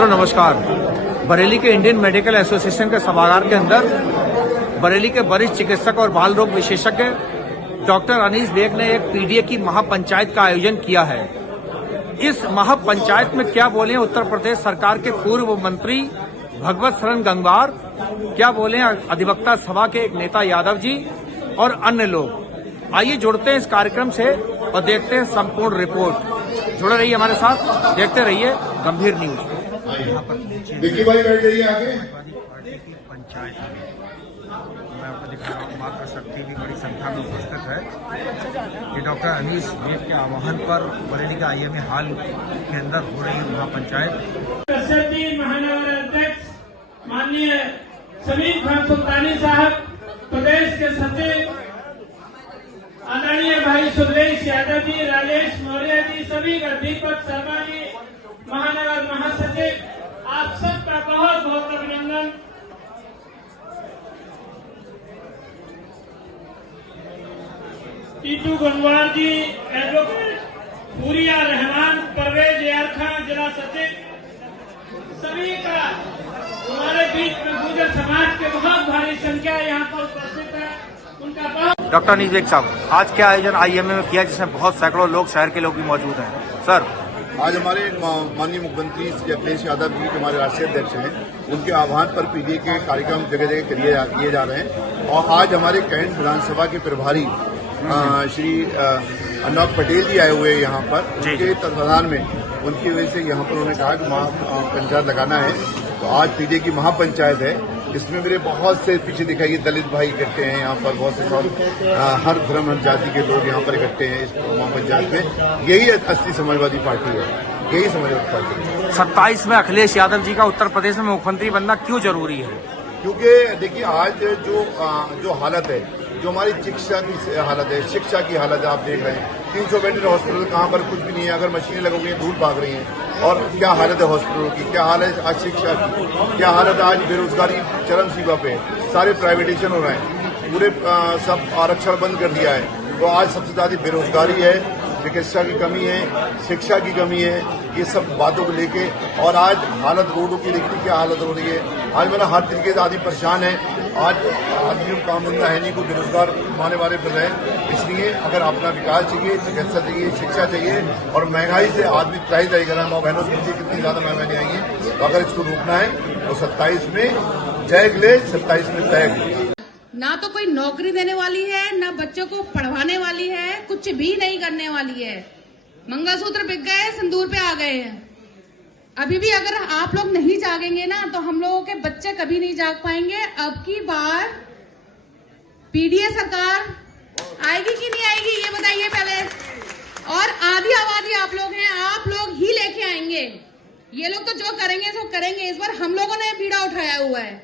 मित्रों नमस्कार। बरेली के इंडियन मेडिकल एसोसिएशन के सभागार के अंदर बरेली के वरिष्ठ चिकित्सक और बाल रोग विशेषज्ञ डॉक्टर अनीस बेग ने एक पीडीए की महापंचायत का आयोजन किया है। इस महापंचायत में क्या बोले उत्तर प्रदेश सरकार के पूर्व मंत्री भगवत शरण गंगवार, क्या बोले अधिवक्ता सभा के एक नेता यादव जी और अन्य लोग। आइए जुड़ते हैं इस कार्यक्रम से और देखते हैं संपूर्ण रिपोर्ट। जुड़े रहिए हमारे साथ, देखते रहिए गंभीर न्यूज। देखिए भाई बैठ जाइए आगे। पंचायत मैं आपको दिखा रहा हूँ, मातृशक्ति भी बड़ी संख्या में उपस्थित है। ये डॉक्टर अनीस बेग के आह्वान पर बरेली का आईएमए हॉल के अंदर हो रही है महापंचायत। महानगर अध्यक्ष माननीय समीर खान सुल्तानी साहब, प्रदेश के सचिव आदरणीय भाई सुरेश यादव जी, राजेश मौर्य जी, सभी का दीपक शर्मा जी, महानगर महासचिव, आप सबका बहुत बहुत अभिनंदन। टीटू गंगवार जी, एडवोकेट पूरिया रहमान, परवेज यार खान जिला सचिव, सभी का हमारे बीच में गुर्जर समाज के बहुत भारी संख्या यहाँ पर उपस्थित है, उनका बहुत। डॉक्टर अनीस बेग साहब, आज क्या आयोजन आईएमए में किया जिसमें बहुत सैकड़ों लोग, शहर के लोग भी मौजूद हैं। सर, आज हमारे माननीय मुख्यमंत्री श्री अखिलेश यादव जी, हमारे राष्ट्रीय अध्यक्ष हैं, उनके आह्वान पर पीडीए के कार्यक्रम जगह जगह किए जा रहे हैं। और आज हमारे कैंट विधानसभा के प्रभारी श्री अनुराग पटेल जी आए हुए हैं यहाँ पर। उनके तत्वाधान में, उनकी वजह से यहाँ पर उन्होंने कहा कि महापंचायत लगाना है। तो आज पीडीए की महापंचायत है। इसमें मेरे बहुत से पीछे दिखाइए दलित भाई इकट्ठे हैं यहाँ पर, बहुत से हर धर्म हर जाति के लोग यहाँ पर इकट्ठे हैं इस महापंचायत में। यही असली समाजवादी पार्टी है, यही समाजवादी पार्टी है। 27 में अखिलेश यादव जी का उत्तर प्रदेश में मुख्यमंत्री बनना क्यों जरूरी है? क्योंकि देखिए आज जो हालत है, जो हमारी शिक्षा की हालत है, शिक्षा की हालत है, आप देख रहे हैं 300 बेडेड हॉस्पिटल कहाँ पर कुछ भी नहीं है। अगर मशीनें लगोगी धूल भाग रही हैं। और क्या हालत है हॉस्पिटलों की, क्या हालत है आज शिक्षा की, क्या हालत है आज बेरोजगारी चरम सीमा पे, सारे प्राइवेटाइजेशन हो रहे हैं, पूरे सब आरक्षण बंद कर दिया है। तो आज सबसे ज्यादा बेरोजगारी है, चिकित्सा की कमी है, शिक्षा की कमी है, ये सब बातों को लेके। और आज हालत रोडों की देखिए क्या हालत हो रही है। आज मेरा हर तरीके से आदमी परेशान है। आज आदमी को काम धंधा है नहीं, को बेरोजगार माने वाले पर है। इसलिए अगर अपना विकास चाहिए, चिकित्सा चाहिए, शिक्षा चाहिए, और महंगाई से आदमी त्राही करेगा। माँ बहनों से मुझे कितनी ज्यादा महंगाई आई है। तो अगर इसको रोकना है तो 27 में जय ले, 27 में तय। ना तो कोई नौकरी देने वाली है, ना बच्चों को पढ़वाने वाली है, कुछ भी नहीं करने वाली है। मंगलसूत्र बिक गए, सिंदूर पे आ गए हैं। अभी भी अगर आप लोग नहीं जागेंगे ना, तो हम लोगों के बच्चे कभी नहीं जाग पाएंगे। अब की बार पीडीए सरकार आएगी कि नहीं आएगी, ये बताइए पहले। और आधी आबादी आप लोग हैं, आप लोग ही लेके आएंगे। ये लोग तो जो करेंगे सो करेंगे। इस बार हम लोगों ने बीड़ा उठाया हुआ है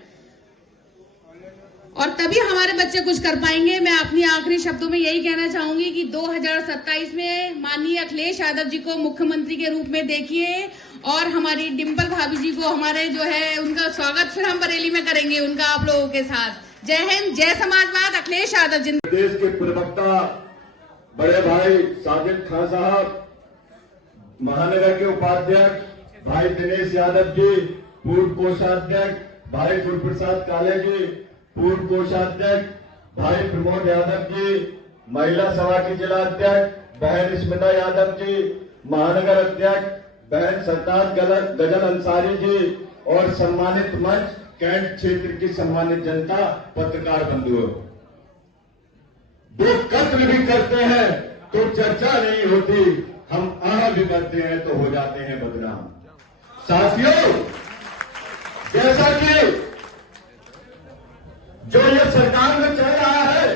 और तभी हमारे बच्चे कुछ कर पाएंगे। मैं अपनी आखिरी शब्दों में यही कहना चाहूंगी कि 2027 में माननीय अखिलेश यादव जी को मुख्यमंत्री के रूप में देखिए, और हमारी डिम्पल भाभी जी को, हमारे जो है उनका स्वागत फिर हम बरेली में करेंगे उनका आप लोगों के साथ। जय हिंद, जय समाजवाद, अखिलेश यादव जी। देश के प्रवक्ता बड़े भाई साजिद खान साहब, महानगर के उपाध्यक्ष भाई दिनेश यादव जी, पूर्व कोषाध्यक्ष भाई गुरुप्रसाद काले जी, पूर्व कोषाध्यक्ष भाई प्रमोद यादव जी, महिला सभा की जिला अध्यक्ष बहन स्मिता यादव जी, महानगर अध्यक्ष बहन सरताज गजन अंसारी जी, और सम्मानित मंच कैंट क्षेत्र की सम्मानित जनता, पत्रकार बंधुओं। जो कत्ल भी करते हैं तो चर्चा नहीं होती, हम आह भी करते हैं तो हो जाते हैं बदनाम। साथियों, जैसा कि जो ये सरकार में चल रहा है,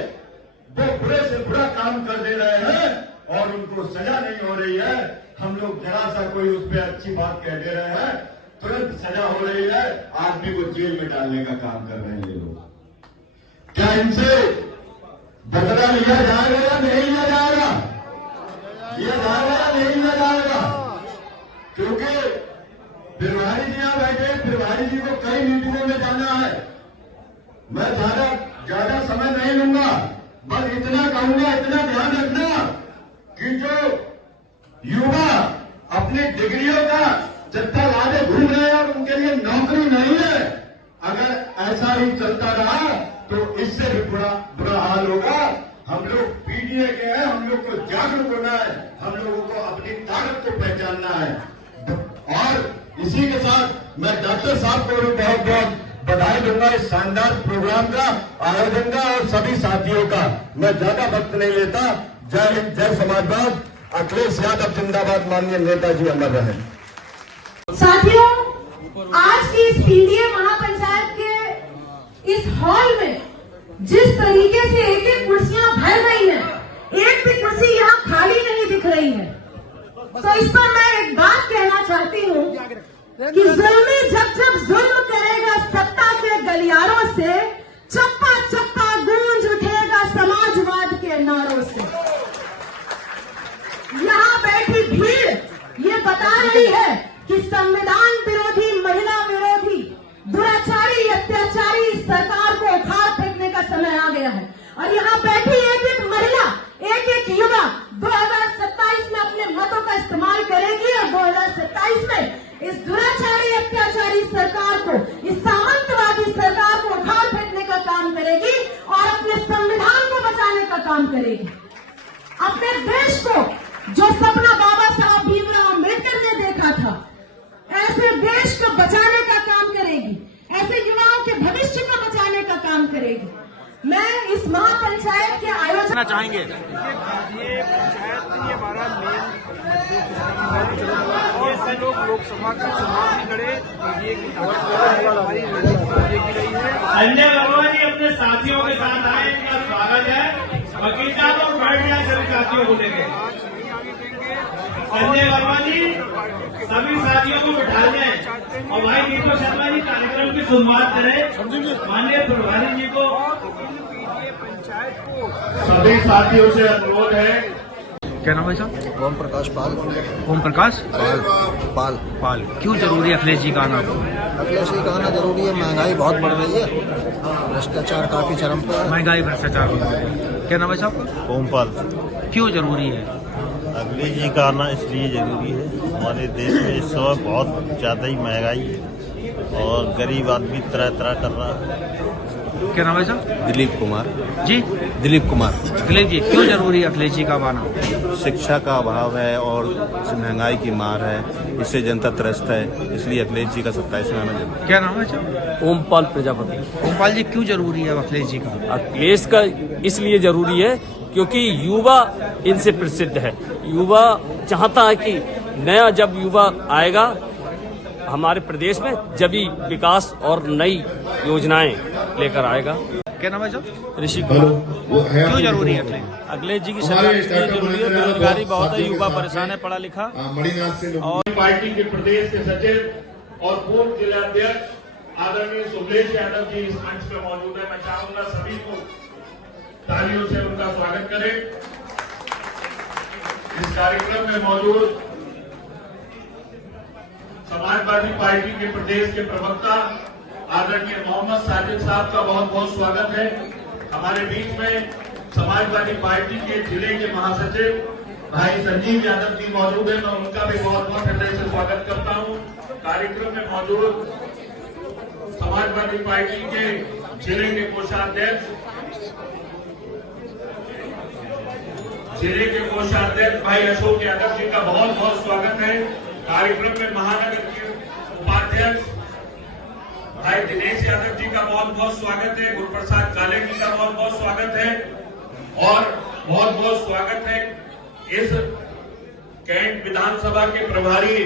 वो बुरे से बुरा काम कर दे रहे हैं और उनको सजा नहीं हो रही है। हम लोग जरा सा कोई उस पर अच्छी बात कह दे रहे हैं, तुरंत सजा हो रही है, आदमी को जेल में डालने का काम कर रहे हैं ये लोग। क्या इनसे बदला लिया जाएगा या नहीं लिया जाएगा? लिया जाएगा या नहीं लिया जाएगा? क्योंकि प्रभारी जी यहाँ बैठे, प्रभारी जी को कई मीटिंगों में जाना है। मैं ज्यादा समय नहीं लूंगा, बस इतना कहूंगा, इतना ध्यान रखना कि जो युवा अपनी डिग्रियों का जत्था लादे घूम रहे हैं और ही चलता रहा तो इससे भी बुरा हाल होगा। हम लोग पीडीए के हैं, हम लोग को जागरूक होना है, हम लोगों को अपनी ताकत को पहचानना है। और इसी के साथ मैं डॉक्टर साहब को भी बहुत बहुत बधाई दूंगा इस शानदार प्रोग्राम का आयोजन का और सभी साथियों का। मैं ज्यादा वक्त नहीं लेता। जय हिंद, जय समाजवाद। अखिलेश यादव जिंदाबाद। माननीय नेताजी अमर रहे। साथियों, आज की इस पीडीए महापंचायत के इस हॉल में जिस तरीके से एक एक कुर्सियां भर रही हैं, एक भी कुर्सी यहाँ खाली नहीं दिख रही है। तो इस पर मैं एक बात कहना चाहती हूँ कि जुल्मी जब जब जुल्म करेगा सत्ता के गलियारों से, चप्पा चप्पा गूंज उठेगा समाजवाद के नारों से। यहाँ बैठी भीड़ ये बता रही है कि संविधान विरोधी, महिला विरोधी, दुराचारी, अत्याचारी सरकार को उखाड़ फेंकने का समय आ गया है। और यहाँ बैठी एक एक महिला, एक एक युवा 2027 में अपने मतों का इस्तेमाल करेगी और 2027 में इस दुराचारी, अत्याचारी सरकार को, इस सामंतवादी सरकार को उखाड़ फेंकने का काम करेगी और अपने संविधान को बचाने का काम करेगी। अपने देश को जो सपना बाबा साहब भीमराव अम्बेडकर ने देखा था, ऐसे देश को बचाने का काम करेगी, ऐसे युवाओं के भविष्य को बचाने का काम करेगी। मैं इस महापंचायत के आयोजन चाहेंगे ये पंचायत ये हमारा मेन और सब लोग लोकसभा का चुनाव भी लड़े, ये की हमारी रणनीति की रही है। संजय वर्मा जी अपने साथियों के साथ आए, इनका स्वागत है। वकील साहब और बैठ जाए सभी साथियों को लेके। संजय वर्मा जी सभी साथियों को बिठा दें और भाई दीपक शर्मा जी कार्यक्रम की शुरुआत करें। माननीय प्रभारी जी को, सभी साथियों से अनुरोध है। क्या नाम है साहब? ओम प्रकाश पाल। ओम प्रकाश पाल। पाल। क्यों जरूरी है अखिलेश जी का आना? अखिलेश जी का आना जरूरी है। महंगाई बहुत बढ़ रही है, भ्रष्टाचार काफी चरम पर है। महंगाई, भ्रष्टाचार। क्या नाम है साहब? ओमपाल। क्यों जरूरी है? अखिलेश जी का आना इसलिए जरूरी है, हमारे देश में इस वक्त बहुत ज़्यादा ही महंगाई है और गरीब आदमी तरह तरह कर रहा है। क्या नाम है साहब? दिलीप कुमार जी। दिलीप कुमार। अखिलेश जी क्यों जरूरी है अखिलेश जी का आना? शिक्षा का अभाव है और महंगाई की मार है, इससे जनता त्रस्त है, इसलिए अखिलेश जी का 27 में आना जरूरी। क्या नाम है साहब? ओमपाल प्रजापति। ओमपाल जी क्यों जरूरी है अखिलेश जी का? अखिलेश का इसलिए जरूरी है क्योंकि युवा इनसे प्रसिद्ध है। युवा चाहता है कि नया जब युवा आएगा हमारे प्रदेश में, जब ही विकास और नई योजनाएं लेकर आएगा। क्या नाम है साहब? ऋषि कुमार। क्यों जरूरी है अखिलेश? अखिलेश जी की सरकार इसलिए जरूरी है, बेरोजगारी बहुत है, युवा परेशान है, पढ़ा लिखा। और पार्टी के प्रदेश के सचिव और पूर्व जिलाध्यक्ष आदरणीय सुलेश यादव जी इस मंच पर मौजूद है। मैं चाहूंगा सभी को तालियों से उनका स्वागत करें। इस कार्यक्रम में मौजूद समाजवादी पार्टी के प्रदेश के प्रवक्ता आदरणीय मोहम्मद साजिद साहब का बहुत बहुत स्वागत है। हमारे बीच में समाजवादी पार्टी के जिले के महासचिव भाई संजीव यादव जी मौजूद हैं, मैं उनका भी बहुत बहुत हृदय से स्वागत करता हूं। कार्यक्रम में मौजूद समाजवादी पार्टी के जिले के कोषाध्यक्ष भाई अशोक यादव जी का बहुत बहुत स्वागत है। कार्यक्रम में महानगर के उपाध्यक्ष भाई दिनेश यादव जी का बहुत बहुत स्वागत है। गुरुप्रसाद काले जी का बहुत बहुत स्वागत है और बहुत बहुत स्वागत है इस कैंट विधानसभा के प्रभारी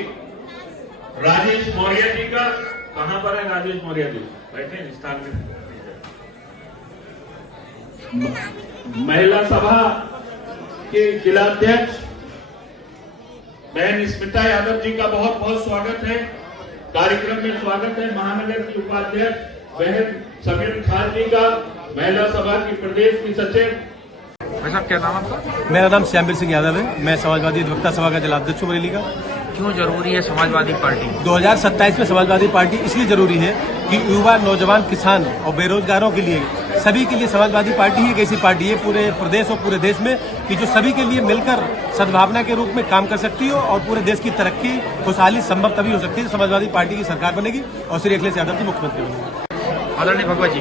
राजेश मौर्य जी का। कहां पर है राजेश मौर्य जी? बैठे हैं स्थान में। महिला सभा के जिलाध्यक्ष बहन स्मिता यादव जी का बहुत बहुत स्वागत है। कार्यक्रम में स्वागत है महानगर की उपाध्यक्ष बहन समीर खान जी का, महिला सभा की प्रदेश की सचिव। साहब क्या नाम आपका? मेरा नाम श्यामवीर सिंह यादव है, मैं समाजवादी अधिवक्ता सभा का जिलाध्यक्ष हूं बरेली का। क्यों जरूरी है समाजवादी पार्टी? 2027 में समाजवादी पार्टी इसलिए जरूरी है कि युवा, नौजवान, किसान और बेरोजगारों के लिए, सभी के लिए समाजवादी पार्टी ही एक ऐसी पार्टी है पूरे प्रदेश और पूरे देश में कि जो सभी के लिए मिलकर सद्भावना के रूप में काम कर सकती हो और पूरे देश की तरक्की, खुशहाली संभव तभी हो सकती है समाजवादी पार्टी की सरकार बनेगी और श्री अखिलेश यादव जी मुख्यमंत्री बनेंगे। आदरणीय भगवत जी,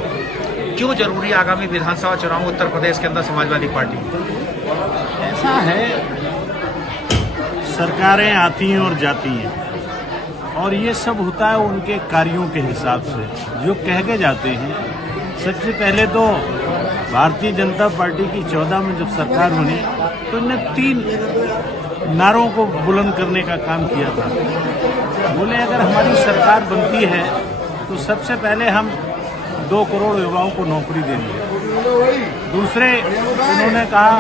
क्यों जरूरी है आगामी विधानसभा चुनाव उत्तर प्रदेश के अंदर समाजवादी पार्टी? ऐसा है, सरकारें आती हैं और जाती हैं और ये सब होता है उनके कार्यों के हिसाब से जो कह के जाते हैं। सबसे पहले तो भारतीय जनता पार्टी की 14 में जब सरकार बनी तो इन्होंने 3 नारों को बुलंद करने का काम किया था। बोले अगर हमारी सरकार बनती है तो सबसे पहले हम 2 करोड़ युवाओं को नौकरी देंगे। दूसरे उन्होंने कहा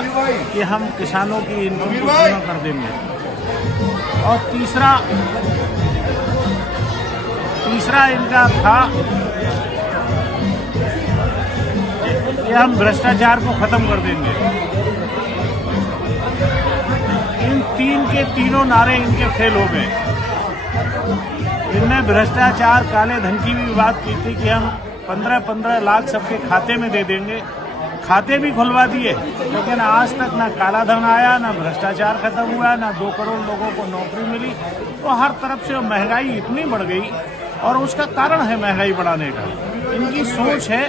कि हम किसानों की इनकम को पूरा कर देंगे। और तीसरा इनका था कि हम भ्रष्टाचार को खत्म कर देंगे। इन 3 के तीनों नारे इनके फेल हो गए। इनने भ्रष्टाचार, काले धन की भी बात की थी कि हम 15-15 लाख सबके खाते में दे देंगे। खाते भी खुलवा दिए, लेकिन आज तक ना काला धन आया, ना भ्रष्टाचार खत्म हुआ, ना 2 करोड़ लोगों को नौकरी मिली। तो हर तरफ से महंगाई इतनी बढ़ गई और उसका कारण है महंगाई बढ़ाने का। इनकी सोच है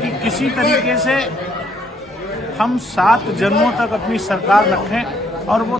कि किसी तरीके से हम 7 जन्मों तक अपनी सरकार रखें और वो